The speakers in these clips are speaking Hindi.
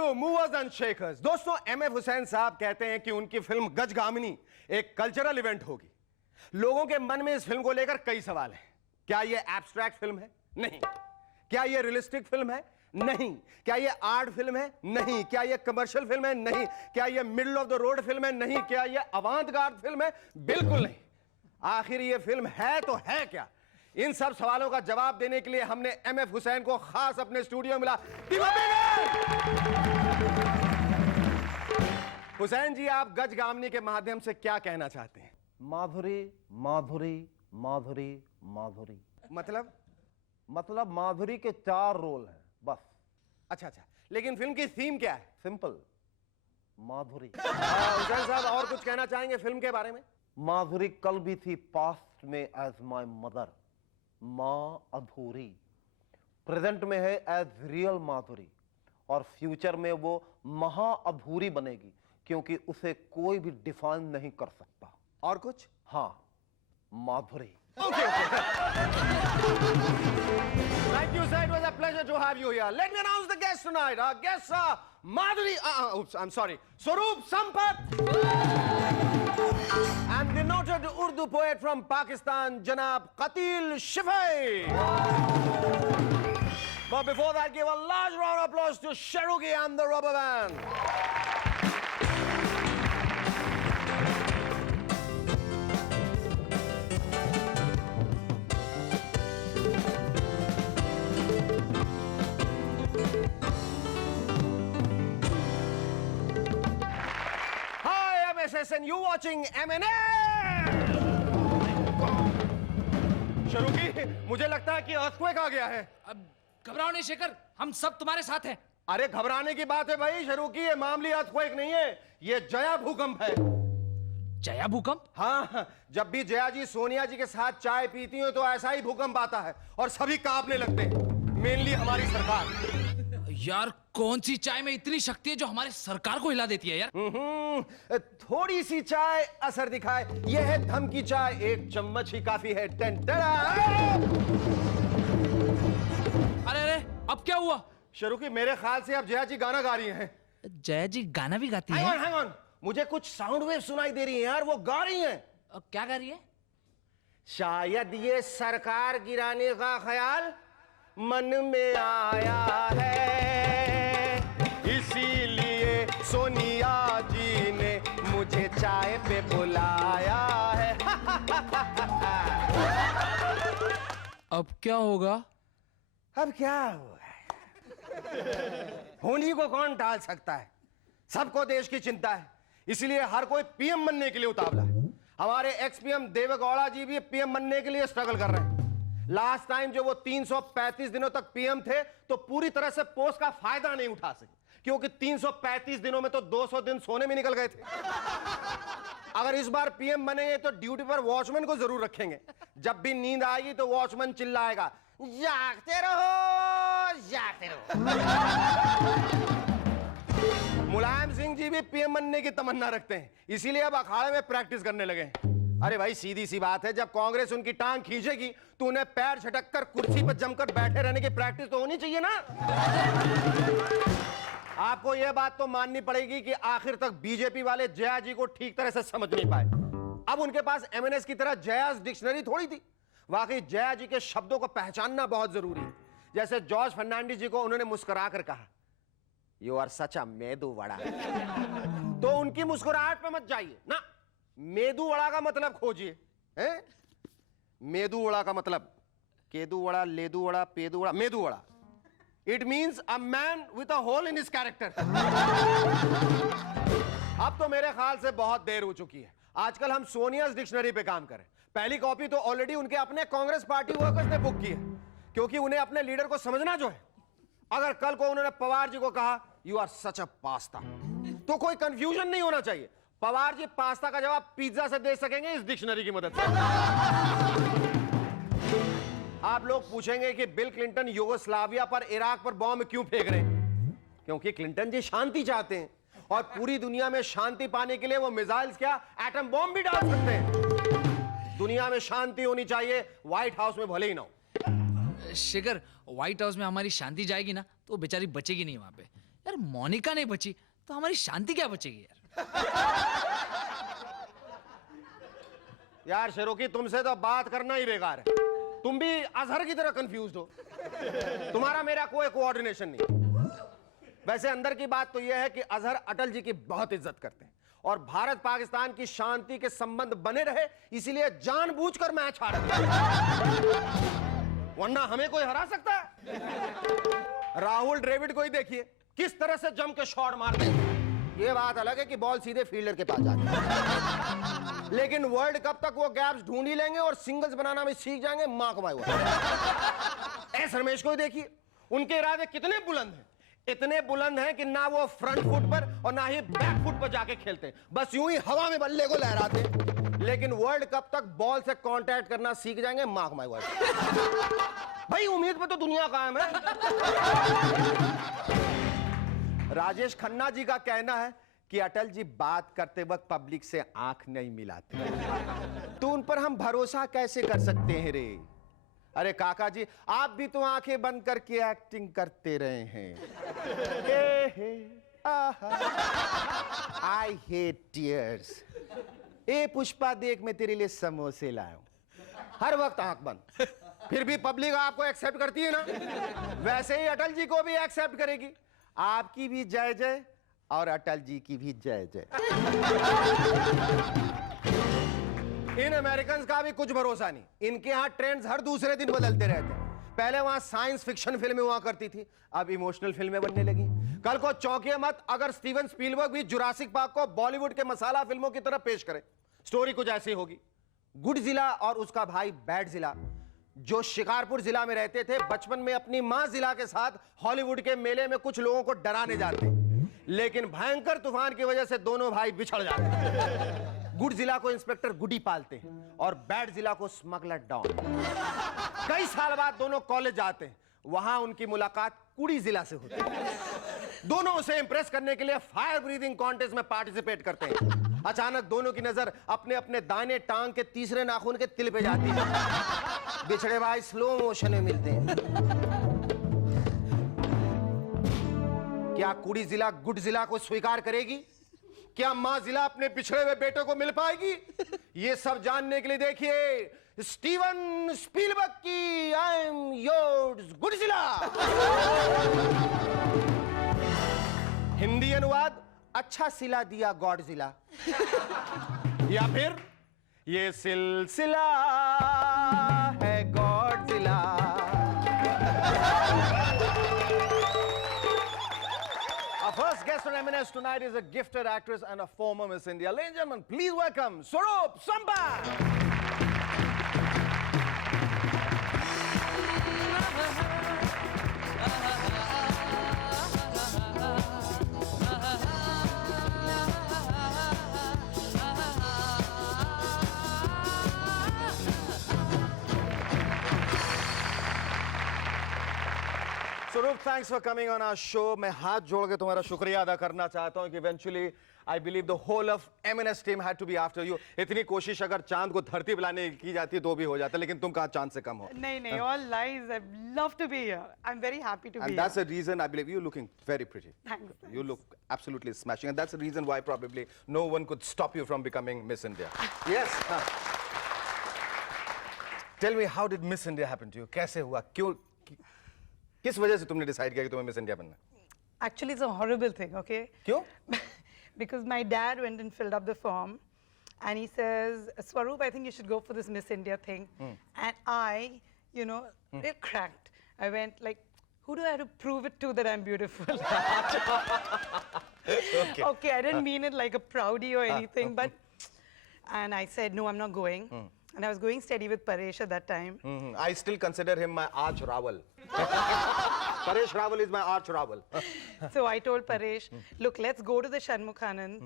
To movers and shakers. दोस्तों, एमएफ हुसैन साहब कहते हैं कि उनकी फिल्म गजगामिनी एक कल्चरल इवेंट होगी। लोगों के मन में इस फिल्म को लेकर कई सवाल हैं। क्या यह एब्स्ट्रैक्ट फिल्म है? नहीं। क्या यह रियलिस्टिक फिल्म है? नहीं। क्या यह आर्ट फिल्म है? नहीं। क्या यह कमर्शियल फिल्म है? नहीं। क्या यह middle of the road film है? नहीं। क्या यह अवांत-गार्ड फिल्म है? बिल्कुल नहीं। आखिर यह फिल्म है तो है क्या? इन सब सवालों का जवाब देने के लिए हमने एमएफ हुसैन को खास अपने स्टूडियो में मिला। हुसैन जी, आप गजगामनी के माध्यम से क्या कहना चाहते हैं? माधुरी माधुरी माधुरी माधुरी। मतलब माधुरी के 4 रोल हैं बस। अच्छा, लेकिन फिल्म की थीम क्या है? सिंपल, माधुरी। हुसैन साहब, और कुछ कहना चाहेंगे फिल्म के बारे में? माधुरी कल भी थी पास्ट में एज माय मदर, माँ अधूरी। प्रेजेंट में है एज रियल माधुरी, और फ्यूचर में वो महा अधूरी बनेगी, क्योंकि उसे कोई भी डिफाइन नहीं कर सकता। और कुछ? हाँ, माधुरी। Okay. Thank you, sir. It was a pleasure to have you here. Let me announce the guests tonight. Our guests are Madhuri. Oops, I'm sorry. Swaroop Sampath. And the noted Urdu poet from Pakistan, Janab Qatil Shifai. But before that, give a large round of applause to Sharuki and the Rubber Band. And you watching M&M. शरुकी, मुझे लगता है कि अर्थक्वेक आ गया है। अब घबराओ नहीं शेखर, हम सब तुम्हारे साथ हैं। अरे घबराने की बात है भाई शरुकी, ये मामूली अर्थक्वेक नहीं है, ये जया भूकंप है। जया भूकंप? हाँ, जब भी जया जी सोनिया जी के साथ चाय पीती हो तो ऐसा ही भूकंप आता है और सभी कांपने लगते हैं, मेनली हमारी सरकार। यार, कौन सी चाय में इतनी शक्ति है जो हमारे सरकार को हिला देती है यार? थोड़ी सी चाय असर दिखाए, यह है धमकी चाय, एक चम्मच ही काफी है। अरे, अब क्या हुआ? शरुकी, मेरे ख्याल से अब जया जी गाना गा रही हैं। जया जी गाना भी गाती हैं? Hang on, मुझे कुछ साउंड वेव सुनाई दे रही है यार, वो गा रही हैं। क्या गा रही है? शायद ये सरकार गिराने का ख्याल मन में आया है, इसीलिए सोनिया जी ने मुझे चाय पे बुलाया है। अब क्या होगा? अब क्या होगा? होनी को कौन टाल सकता है? सबको देश की चिंता है, इसलिए हर कोई पीएम बनने के लिए उतावला है। हमारे एक्स पीएम देवेगौड़ा जी भी पीएम बनने के लिए स्ट्रगल कर रहे हैं। लास्ट टाइम जो वो 335 दिनों तक पीएम थे तो पूरी तरह से पोस्ट का फायदा नहीं उठा सके, क्योंकि 335 दिनों में तो 200 दिन सोने में निकल गए थे। अगर इस बार पीएम बनेंगे तो ड्यूटी पर वॉचमैन को जरूर रखेंगे। जब भी नींद आएगी तो वॉचमैन चिल्लाएगा, जागते रहो, जागते रहो। मुलायम सिंह जी भी पीएम बनने की तमन्ना रखते हैं, इसीलिए अब अखाड़े में प्रैक्टिस करने लगे हैं। अरे भाई, सीधी सी बात है, जब कांग्रेस उनकी टांग खींचेगी तो उन्हें पैर झटक कर कुर्सी पर जमकर बैठे रहने की प्रैक्टिस तो होनी चाहिए ना। आपको यह बात तो माननी पड़ेगी कि आखिर तक बीजेपी वाले जया जी को ठीक तरह से समझ नहीं पाए। अब उनके पास एमएनएस की तरह जयास डिक्शनरी थोड़ी थी। वाकई जया जी के शब्दों को पहचानना बहुत जरूरी है। जैसे जॉर्ज फर्नांडिस जी को उन्होंने मुस्कुरा कर कहा, यू आर सच अ मेदू वड़ा, तो उनकी मुस्कुराहट पे मत जाइए ना, मेदू वड़ा का मतलब खोजिए। हैं? मेदू वड़ा का मतलब केदू वड़ा, लेदू वड़ा, पेदू vada, medu vada. It means a man with a hole in his character. अब तो मेरे ख्याल से बहुत देर हो चुकी है। आजकल हम सोनियाज डिक्शनरी पे काम करें। पहली कॉपी तो ऑलरेडी उनके अपने कांग्रेस पार्टी वर्कर्स ने बुक की है, क्योंकि उन्हें अपने लीडर को समझना जो है। अगर कल को उन्होंने पवार जी को कहा, you are such a pasta, तो कोई कंफ्यूजन नहीं होना चाहिए। पवार जी पास्ता का जवाब पिज्जा से दे सकेंगे इस डिक्शनरी की मदद से। आप लोग पूछेंगे कि बिल क्लिंटन यूगोस्लाविया पर, इराक पर बॉम्ब क्यों फेंक रहे हैं? क्योंकि क्लिंटन जी शांति चाहते हैं, और पूरी दुनिया में शांति पाने के लिए वो मिसाइल्स क्या, एटम बॉम्ब भी डाल सकते हैं। दुनिया में शांति होनी चाहिए, व्हाइट हाउस में भले ही ना हो। शेखर, व्हाइट हाउस में हमारी शांति जाएगी ना तो बेचारी बचेगी नहीं वहां पे, यार मोनिका नहीं बची तो हमारी शांति क्या बचेगी यार? यार शेरोकी, तुमसे तो बात करना ही बेकार है। तुम भी अजहर की तरह कंफ्यूज हो। तुम्हारा मेरा कोई कोऑर्डिनेशन नहीं। वैसे अंदर की बात तो यह है कि अजहर अटल जी की बहुत इज्जत करते हैं और भारत पाकिस्तान की शांति के संबंध बने रहे, इसीलिए जानबूझकर मैच हारते हैं। वरना हमें कोई हरा सकता है? राहुल द्रविड़ को ही देखिए, किस तरह से जम के शॉट मारते हैं। ये बात अलग है कि बॉल सीधे फील्डर के पास जाती है, लेकिन वर्ल्ड कप तक वो गैप्स ढूंढ ही लेंगे और सिंगल्स बनाना भी सीख जाएंगे। मां कमाई हुआ। एस रमेश को ही देखिए, उनके इरादे कितने बुलंद हैं। इतने बुलंद हैं कि ना वो फ्रंट फुट पर और ना ही बैक फुट पर जाके खेलते हैं, बस यूं ही हवा में बल्ले को लहराते हैं। लेकिन वर्ल्ड कप तक बॉल से कांटेक्ट करना सीख जाएंगे। मां कमाई हुआ। भाई उम्मीद पे तो दुनिया कायम है। राजेश खन्ना जी का कहना है कि अटल जी बात करते वक्त पब्लिक से आंख नहीं मिलाते, तो उन पर हम भरोसा कैसे कर सकते हैं रे? अरे काका जी, आप भी तो आंखें बंद करके एक्टिंग करते रहे हैं। I hate tears. ए पुष्पा देख, मैं तेरे लिए समोसे लाया हूं। हर वक्त आंख बंद, फिर भी पब्लिक आपको एक्सेप्ट करती है ना। वैसे ही अटल जी को भी एक्सेप्ट करेगी। आपकी भी जय जय और अटल जी की भी जय जय। इन अमेरिकन का भी कुछ भरोसा नहीं। इनके यहां ट्रेंड्स हर दूसरे दिन बदलते रहते हैं। पहले वहां साइंस फिक्शन फिल्में हुआ करती थी, अब इमोशनल फिल्में बनने लगी। कल को चौंकिए मत अगर स्टीवन स्पीलबर्ग भी जुरासिक पार्क को बॉलीवुड के मसाला फिल्मों की तरह पेश करे। स्टोरी कुछ ऐसी होगी। गुडजिला और उसका भाई बैडजिला, जो शिकारपुर जिला में रहते थे, बचपन में अपनी मां जिला के साथ हॉलीवुड के मेले में कुछ लोगों को डराने जाते, लेकिन भयंकर तूफान की वजह से दोनों भाई बिछड़ जाते हैं। गुड जिला को इंस्पेक्टर गुडी पालते हैं और बैड जिला को स्मगलर डॉन। कई साल बाद दोनों कॉलेज जाते हैं, वहां उनकी मुलाकात कुड़ी जिला से होती है। दोनों उसे इंप्रेस करने के लिए फायर ब्रीदिंग कॉन्टेस्ट में पार्टिसिपेट करते हैं। अचानक दोनों की नजर अपने अपने दाहिने टांग के तीसरे नाखून के तिल पे जाती है। बिछड़े भाई स्लो मोशन में मिलते हैं। क्या कुड़ी जिला गुड जिला को स्वीकार करेगी? क्या मां जिला अपने पिछड़े हुए बेटों को मिल पाएगी? ये सब जानने के लिए देखिए स्टीवन स्पीलबर्ग की आई एम योर्स गुड जिला। हिंदी अनुवाद, अच्छा सिला दिया गॉड जिला, या फिर ये सिलसिला है गॉड जिला। Our first guest on M&S tonight is a gifted actress and a former Miss India. Ladies and gentlemen, please welcome Swaroop Sampan. Swaroop, thanks for coming on our show. मैं हाथ जोड़ के तुम्हारा शुक्रिया अदा करना चाहता हूँ कि eventually I believe the whole of M&S team had to be after you. इतनी कोशिश अगर चांद को धरती बुलाने की जाती है तो भी हो जाता है, लेकिन तुम कहाँ चांद से कम हो? नहीं, all lies. I'd love to be here. I'm very happy to be here. And that's the reason I believe you're looking very pretty. Thanks. You look absolutely smashing, and that's the reason why probably no one could stop you from becoming Miss India. Yes. Tell me, how did Miss India happen to you? कैसे हुआ? क्यों? किस वजह से तुमने डिसाइड किया कि तुम्हें मिस इंडिया बनना है? Actually, it's a horrible thing, okay? क्यों? Because my dad went and filled up the form, and he says, Swaroop, I think you should go for this Miss India thing. And I, it cracked. I went like, who do I have to prove it to that I'm beautiful? Okay, I didn't mean it like a proudy or anything, but, and I said, no, I'm not going. And I was going steady with Paresh at that time. I still consider him my arch rival. Paresh Rawal is my arch rival. So I told Paresh, look, let's go to the Shanmukhanand,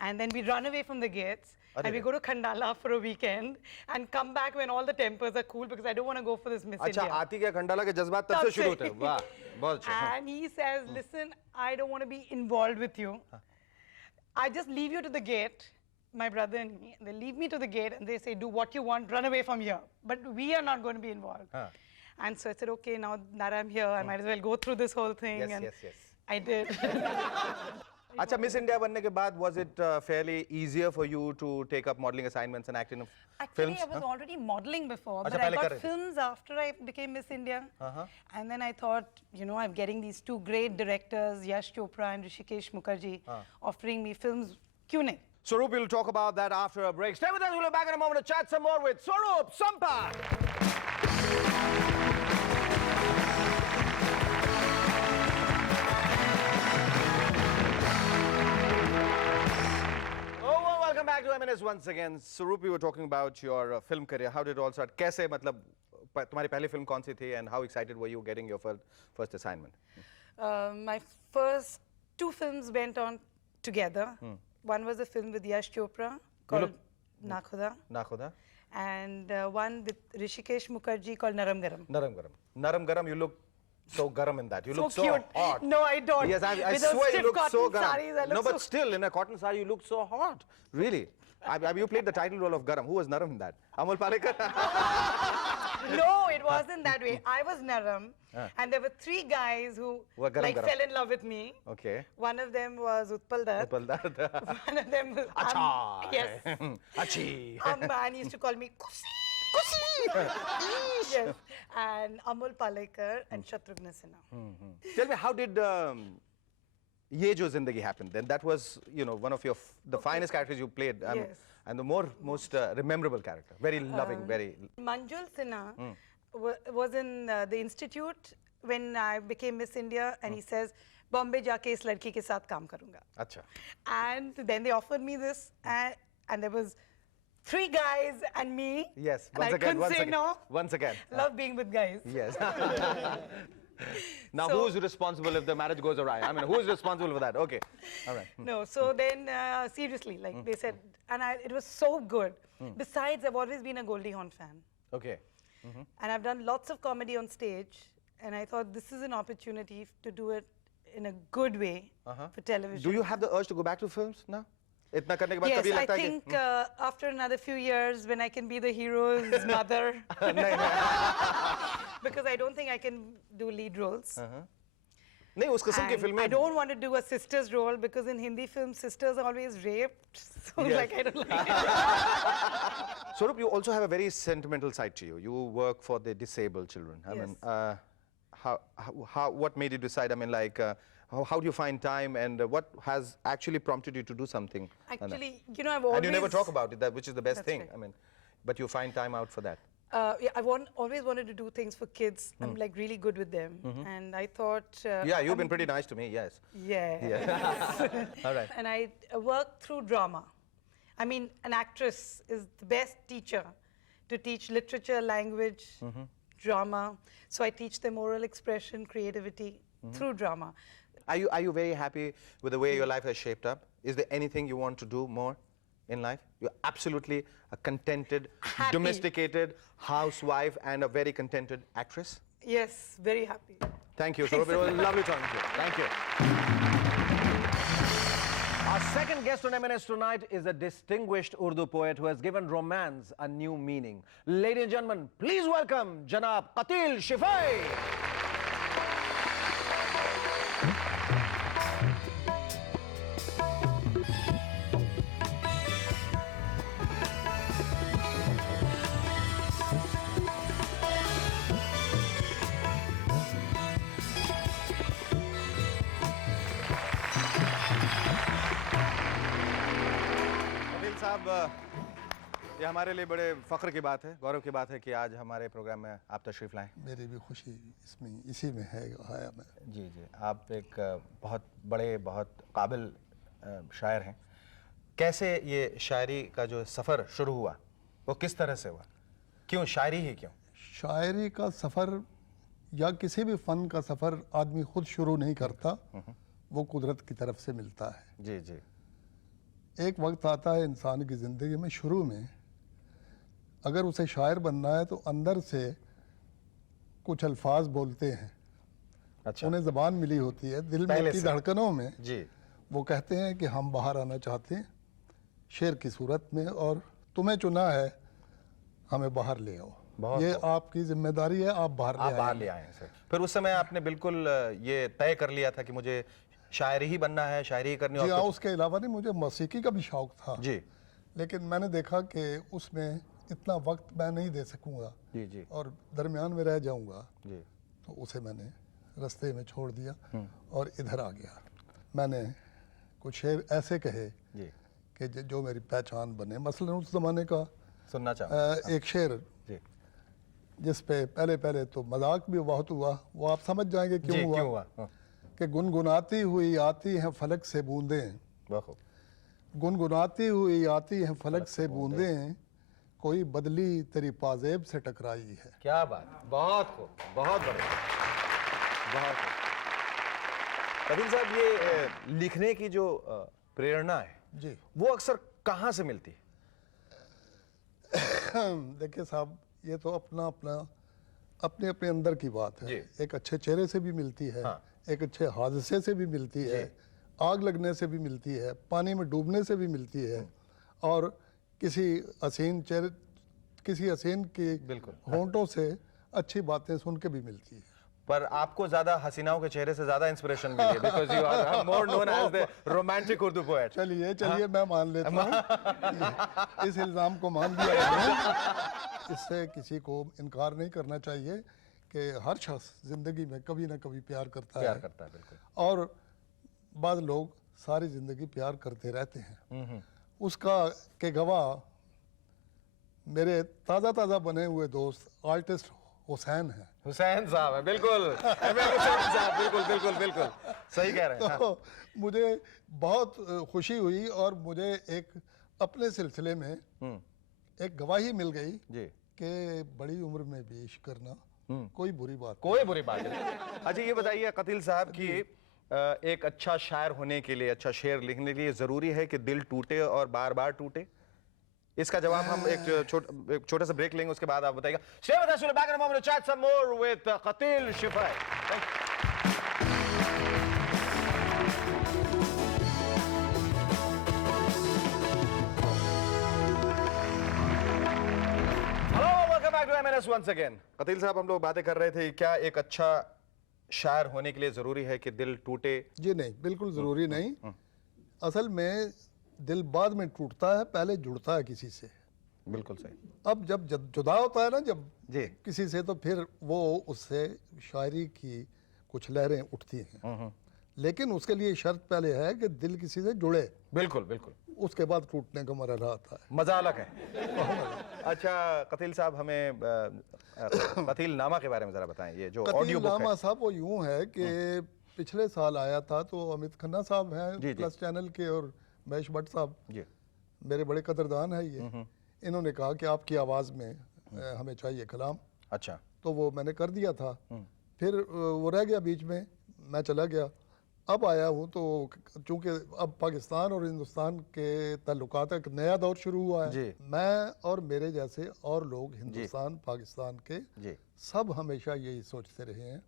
and then we run away from the gates, and we go to Khandala for a weekend, and come back when all the tempers are cool, because I don't want to go for this Miss अच्छा, India. आती क्या खंडाला के जज्बात तब से शुरू होते हैं। वाह, बहुत अच्छा। And he says, listen, I don't want to be involved with you. I just leave you to the gate, my brother and me. They leave me to the gate, and they say, do what you want, run away from here. But we are not going to be involved. And so I said, okay, now that I'm here, I might as well go through this whole thing. Yes, and yes, yes. I did. अच्छा, मिस इंडिया बनने के बाद was it fairly easier for you to take up modeling assignments and act in Actually, films? I was already modeling before, अच्छा, but I पहले कर got रहे थे। films after I became Miss India. And then I thought, you know, I'm getting these two great directors, Yash Chopra and Rishikesh Mukherjee, offering me films. Kyun nahi? Swaroop, we'll talk about that after a break. Stay with us. We'll be back in a moment to chat some more with Swaroop Sampat. Oh, well, welcome back to M&S once again. Swaroop, we were talking about your film career. How did it all start? कैसे मतलब तुम्हारी पहली film कौन सी थी and how excited were you getting your first assignment? My first two films went on together. One was a film with Yash Chopra called Na Khuda, ना खुदा and one with Rishikesh Mukherjee called Naram Garam. नरम गरम, you look so garam in that. You look so cute. hot. No, I don't. Yes, I With those swear you stiff look so cotton garam. sarees, I look No, but so- still, in a cotton sari, you look so hot. Really. You played the title role of Garam. Who was Naram in that? Amol Palekar? No, it wasn't that way. I was Naram, and there were three guys who Were garam like garam. fell in love with me. Okay. One of them was Utpal Dutt. One of them was Acha. yes. Achi. Man used to call me Kusi. Kusi. Yes. And Amol Palekar and Shatrugna Sinha. Tell me, how did Ye Jo Zindagi happen then? That was, you know, one of your the finest characters you played, Yes. and the most rememberable character. Very loving, very. Manjul Sinha was in the institute when I became Miss India, and he says, Bombay jaake is ladki ke saath kaam karunga. Acha. And then they offered me this, and there was three guys and me. Yes. And I couldn't say no. Once again. Love being with guys. Yes. Now, So- who's responsible if the marriage goes awry? I mean, who's responsible for that? Okay. All right. No, so then seriously, like they said, and it was so good. Besides, I've always been a Goldie Hawn fan. Okay. And I've done lots of comedy on stage, and I thought this is an opportunity to do it in a good way for television. Do you have the urge to go back to films now? इतना करने के बाद Yes, कभी I लगता है कि think after another few years, when I can be the hero's mother, because I don't think I can do lead roles. नहीं उस किस्म की And फिल्में I don't want to do a sister's role because in Hindi films, sisters are always raped. So like I don't like it. Swaroop, you also have a very sentimental side to you. You work for the disabled children. I mean, what made you decide? I mean, like, how do you find time, and what has actually prompted you to do something? on that? Actually, you know, I've always... And you never talk about it, that which is the best That's thing. right. I mean, but you find time out for that. Yeah, always wanted to do things for kids. I'm like really good with them. And I thought... Yeah, you've been pretty nice to me. Yes. Yeah. All right. And I work through drama. I mean, an actress is the best teacher to teach literature, language, drama. So I teach them oral expression, creativity through drama. Are you very happy with the way your life has shaped up? Is there anything you want to do more in life? You're absolutely a contented, Happy. domesticated housewife and a very contented actress? Yes, very happy. Thank you, Swaroop. It was lovely talking to you. Thank you. Our second guest on M&S tonight is a distinguished Urdu poet who has given romance a new meaning. Ladies and gentlemen, please welcome Janab Qatil Shifai. Kapil साहब, ये हमारे लिए बड़े फख्र की बात है, गौरव की बात है कि आज हमारे प्रोग्राम में आप तशरीफ लाएं। मेरी भी खुशी इसमें इसी में है आया मैं। जी जी, आप एक बहुत बड़े, बहुत काबिल शायर हैं। कैसे ये शायरी का जो सफ़र शुरू हुआ, वो किस तरह से हुआ? क्यों शायरी ही क्यों? शायरी का सफ़र या किसी भी फ़न का सफ़र आदमी खुद शुरू नहीं करता, वो कुदरत की तरफ से मिलता है। जी जी। एक वक्त आता है इंसान की ज़िंदगी में, शुरू में अगर उसे शायर बनना है तो अंदर से कुछ अल्फाज बोलते हैं। अच्छा। उन्हें ज़बान मिली होती है, दिल पहले में की से। धड़कनों में जी। वो कहते हैं कि हम बाहर आना चाहते हैं शेर की सूरत में, और तुम्हें चुना है हमें बाहर ले आओ, बहुत ये आपकी जिम्मेदारी है, आप बाहर आप ले बाहर आए। ले आए हैं सर। फिर उस समय आपने बिल्कुल ये तय कर लिया था कि मुझे शायरी ही बनना है, शायरी ही करनी जी और हाँ, कुछ- उसके अलावा नहीं, मुझे मौसीकी का भी शौक था, जी लेकिन मैंने देखा कि उसमें इतना वक्त मैं नहीं दे सकूंगा जी जी और दरमियान में रह जाऊंगा, जी तो उसे मैंने रास्ते में छोड़ दिया और इधर आ गया। मैंने कुछ शेर ऐसे कहे जी कि जो मेरी पहचान बने। मसलन उस ज़माने का सुनना चाहूँ एक शेर जी जिस पे पहले पहले तो मजाक भी बहुत हुआ, वो आप समझ जाएंगे जी क्यों हुआ, क्यों हुआ? हाँ, कि गुनगुनाती हुई आती हैं फलक से बूंदें, बहुत खूब। गुनगुनाती हुई आती हैं फलक से बूंदें, कोई बदली तेरी पाजेब से टकराई है। क्या बात, बहुत खूब, बहुत बढ़िया, बहुत खूब। कबीर साहब, ये लिखने की जो प्रेरणा है जी वो अक्सर कहाँ से मिलती है? देखिए साहब, ये तो अपना अपना अपने अपने अंदर की बात है। जी। एक अच्छे चेहरे से भी मिलती है, हाँ। एक अच्छे हादसे से भी मिलती है, आग लगने से भी मिलती है, पानी में डूबने से भी मिलती है, और किसी हसीन चेहरे, किसी हसीन की बिल्कुल। होंठों से अच्छी बातें सुन के भी मिलती है। पर आपको ज्यादा हसीनाओं के चेहरे से ज्यादा इंस्पिरेशन मिली है, because you are more known as the romantic Urdu poet. चलिए चलिए, मैं मान लेता हूँ, इस इल्ज़ाम को मान लिया मैंने। इससे किसी को इनकार नहीं करना चाहिए कि हर शख्स ज़िंदगी में कभी ना कभी प्यार करता प्यार है, करता है, बिल्कुल। और बाद लोग सारी ज़िंदगी प्यार करते रहते हैं। उसका के गवाह मेरे ताज़ा ताज़ा बने हुए दोस्त आर्टिस्ट हुसैन हैं। हुसैन साहब है, बिल्कुल। हुसैन साहब, बिल्कुल बिल्कुल बिल्कुल सही कह रहे हैं। हाँ। तो मुझे बहुत खुशी हुई, और मुझे एक अपने सिलसिले में एक गवाही मिल गई जी कि बड़ी उम्र में भी इश्क करना कोई बुरी बात कोई बुरी बात नहीं। अच्छा, ये बताइए कतील साहब कि एक अच्छा शायर होने के लिए, अच्छा शेर लिखने के लिए जरूरी है कि दिल टूटे और बार बार टूटे? इसका जवाब हम एक छोटा सा ब्रेक लेंगे, उसके बाद आप बताइएगा। Stay with us, we'll be back in a moment to chat some more with Qatil Shifai. Thank you. Hello, welcome back to MNS once again. Qateel साहब, हम लोग बातें कर रहे थे, क्या एक अच्छा शायर होने के लिए जरूरी है कि दिल टूटे? जी नहीं, बिल्कुल ज़रूरी नहीं। असल में दिल बाद में टूटता है, पहले जुड़ता है किसी से। बिल्कुल सही अब जब जुदा होता है ना जब जी किसी से, तो फिर वो उससे शायरी की कुछ लहरें उठती हैं, लेकिन उसके लिए शर्त पहले है कि दिल किसी से जुड़े, बिल्कुल बिल्कुल, उसके बाद टूटने का मरहला आता है। मजा अलग है। अच्छा कतील साहब, हमें कतील नामा के बारे में जरा बताएं, ये जो ऑडियो कतील बुक नामा है। साहब वो यूं है कि पिछले साल आया था, तो अमित खन्ना साहब जी, हैं जी। प्लस चैनल के, और महेश भट्ट साहब जी मेरे बड़े कदरदान है ये, इन्होंने कहा कि आपकी आवाज़ में हमें चाहिए कलाम, अच्छा तो वो मैंने कर दिया था। फिर वो रह गया बीच में, मैं चला गया। अब आया हूँ तो चूंकि अब पाकिस्तान और हिंदुस्तान के ताल्लुकात का एक नया दौर शुरू हुआ है, जी। मैं और मेरे जैसे और लोग हिंदुस्तान पाकिस्तान के जी सब हमेशा यही सोचते रहे हैं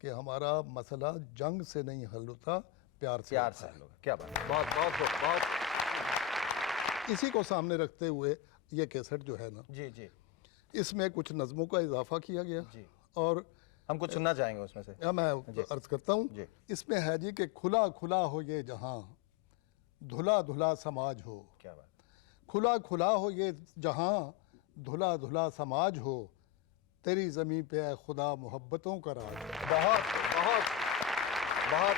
कि हमारा मसला जंग से नहीं हल होता, प्यार से प्यार होता से है। लोग, क्या बात है। बहुत बहुत खूब, बहुत इसी को सामने रखते हुए ये कैसेट जो है ना, जी जी इसमें कुछ नज़मों का इजाफा किया गया, जी। और हम कुछ सुनना चाहेंगे उसमें से। या मैं अर्ज करता हूँ, जी। इसमें है जी कि खुला खुला हो ये जहां, धुला धुला समाज हो, क्या बात, खुला खुला हो ये जहां, धुला धुला समाज हो, तेरी ज़मीं पे ऐ खुदा मोहब्बतों का राज हो। बहुत बहुत बहुत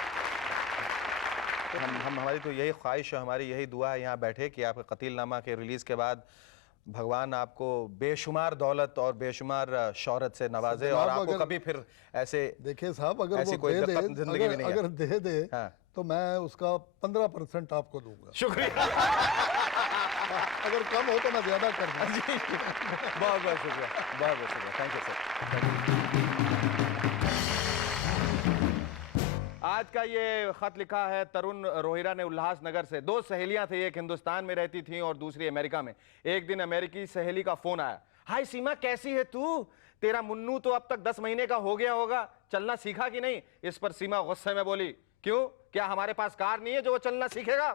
हम हमारी तो यही ख्वाहिश है, हमारी यही दुआ है यहाँ बैठे कि आपके कतील नामा के रिलीज़ के बाद भगवान आपको बेशुमार दौलत और बेशुमार शौहरत से नवाजे, और जनाब, आपको अगर- कभी फिर ऐसे देखिए साहब, अगर ऐसी वो कोई दे दे, दिक्कत जिंदगी में नहीं है। अगर दे दे हाँ। तो मैं उसका 15% आपको दूंगा। शुक्रिया। अगर कम हो तो मैं ज़्यादा कर दूंगा। बहुत बहुत शुक्रिया, बहुत बहुत शुक्रिया, थैंक यू सर। आज का ये खत लिखा है तरुण रोहिरा ने उल्लासनगर से। दो सहेलियां थी, एक हिंदुस्तान में रहती थी और दूसरी अमेरिका में। एक दिन अमेरिकी सहेली का फोन आया, हाय सीमा कैसी है तू, तेरा मुन्नू तो अब तक 10 महीने का हो गया होगा, चलना सीखा कि नहीं? इस पर सीमा गुस्से में बोली, क्यों, क्या हमारे पास कार नहीं है जो वो चलना सीखेगा?